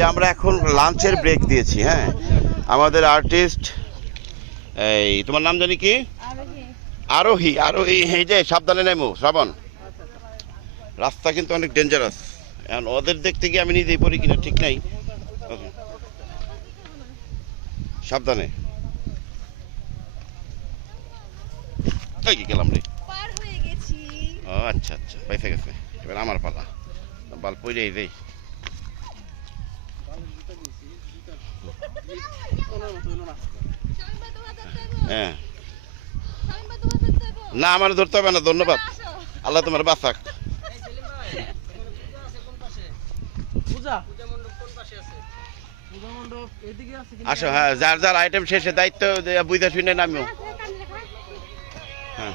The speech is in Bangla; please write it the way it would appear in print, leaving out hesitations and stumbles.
যে আমরা এখন লাঞ্চের ব্রেক দিয়েছি, হ্যাঁ। আমাদের আর্টিস্ট, এই তোমার নাম জানি কি? আরোহী। আরোহী, এই যে সাবধানে নেমো শ্রাবণ, রাস্তা কিন্তু অনেক ডেঞ্জারাস। এখন ওদের দেখতে গিয়ে আমি নিজেই পড়ি কিনা ঠিক নাই। সাবধানে। কি গেলাম রে, ও আচ্ছা আচ্ছা, পাইছে গেছে। এবার আমার পালা, বাল পইরেই দেই। হ্যাঁ, না আমার ধরতে হবে না, ধন্যবাদ। আল্লাহ তোমার বাঁচাক। আসো, হ্যাঁ, যার যার আইটেম শেষে দায়িত্ব বুঝে শুনে নামিও। হ্যাঁ।